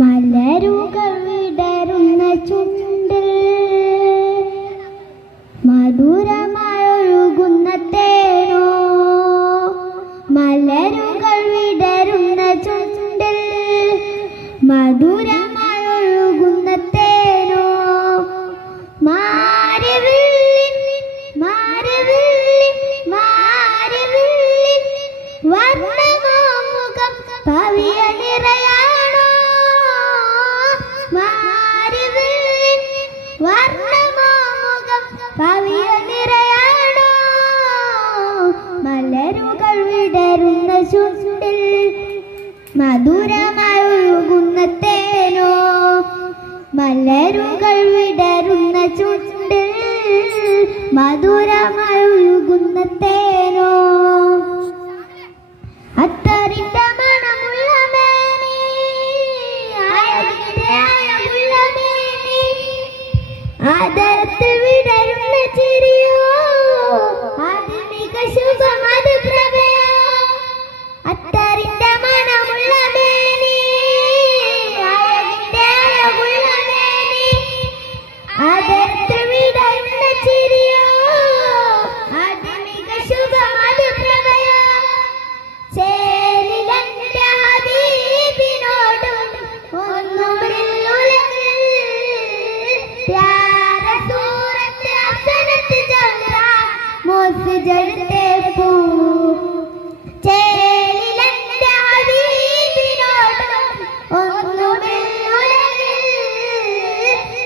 മലരുകൾ വിടരുന്ന ചുണ്ടിൽ മധുരമായൊഴുകുന്ന തേനോ. മലരുകൾ വിടരുന്ന ചുണ്ടിൽ മധുരമായൊഴുകുന്ന തേനോ. മാരിവില്ലിൻ മാരിവില്ലിൻ മാരിവില്ലിൻ വർണ്ണമുഖം പവിയ നിറയാണോ. മാരിവില്ലിൻ വർണ്ണമുഖം പവിയ നിറയാണോ. മലരുകൾ വിടരുന്ന ചുണ്ടിൽ മധുരമായൊഴുകുന്ന തേനോ. മലരുകൾ വിടരുന്ന ചുണ്ടിൽ മധുരമായൊഴുകുന്ന തേനോ. അത്തറിന്റെ മണമുള്ള മേനി അഴകിന്റെ അഴകുള്ള മേനി ആദരത്തിൽ വിടരുന്ന ചിരിയോ. ആധുനിക ശുഭമത് പ്രഭയോ. അത്തറിന്റെ മണമുള്ള മേനി അഴകിന്റെ അഴകുള്ള മേനി ആദരത്തിൽ വിടരുന്ന ചിരിയോ. ആധുനിക ശുഭമത് പ്രഭയോ. ചേലിലെന്റെ ഹബീബിനോടും ഒന്നുമില്ലുലകിൽ പ്യാര സൂറത്ത് അഫ്സനത്ത് ജംറാ മുസ്ജദത്തെ പൂ. ചേലിലെന്റെ ഹബീബിനോടും ഒന്നുമില്ലുലകിൽ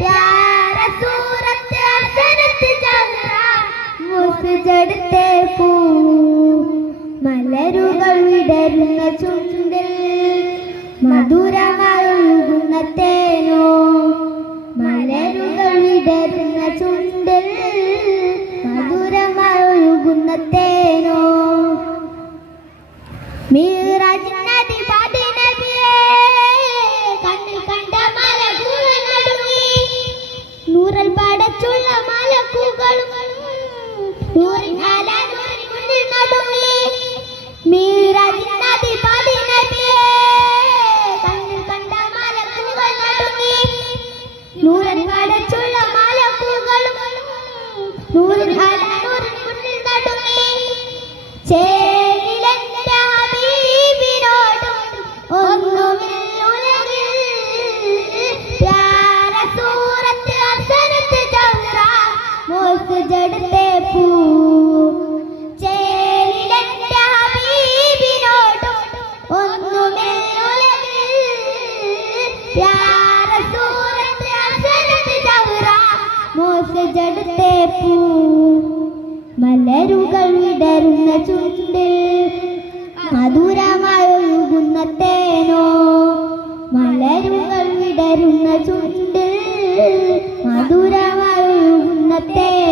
പ്യാര സൂറത്ത് അഫ്സനത്ത് ജംറാ മുസ്ജദത്തെ പൂ. മലരുകൾ വിടരുന്ന ചുണ്ടിൽ മധുരമായൊഴുകുന്ന തേനോ. മലരുകൾ വിടരുന്ന ചുണ്ടിൽ മധുരമായൊഴുകുന്ന തേനോ. മിഅ്റാജ് നദി പാടി നബിയേ കണ്ണിൽ കണ്ട മലക്കുകൾ നടുങ്ങി. നൂറൽ പടച്ചുള്ള മലക്കുകളും നൂറിനാല നൂറിൻ മുന്നിൽ നടുങ്ങി. മിഅ്റാജ് നദി പാടി നബിയേ കണ്ണിൽ കണ്ട മലക്കുകൾ നടുങ്ങി. നൂറിൽ പടച്ചുള്ള മലക്കുകളും നൂറിനാല നൂറിൻ മുന്നിൽ നടുങ്ങി. ചേലിലെന്റെ ഹബീബിനോടും ഒന്നുമില്ലുലകിൽ പ്യാര സൂറത്ത് അഫ്സനത്ത് ജംറാ മുസ്ജദത്തെ പൂ. ചേലിലെന്റെ ഹബീബിനോടും ഒന്നുമില്ലുലകിൽ പ്യാര സൂറത്ത് അഫ്സനത്ത് ജംറാ മുസ്ജദത്തെ പൂ. മലരുകൾ വിടരുന്ന ചുണ്ടിൽ മധുരമായൊഴുകുന്ന തേനോ. മലരുകൾ വിടരുന്ന ചുണ്ടിൽ മധുരമായൊഴുകുന്ന തേനോ.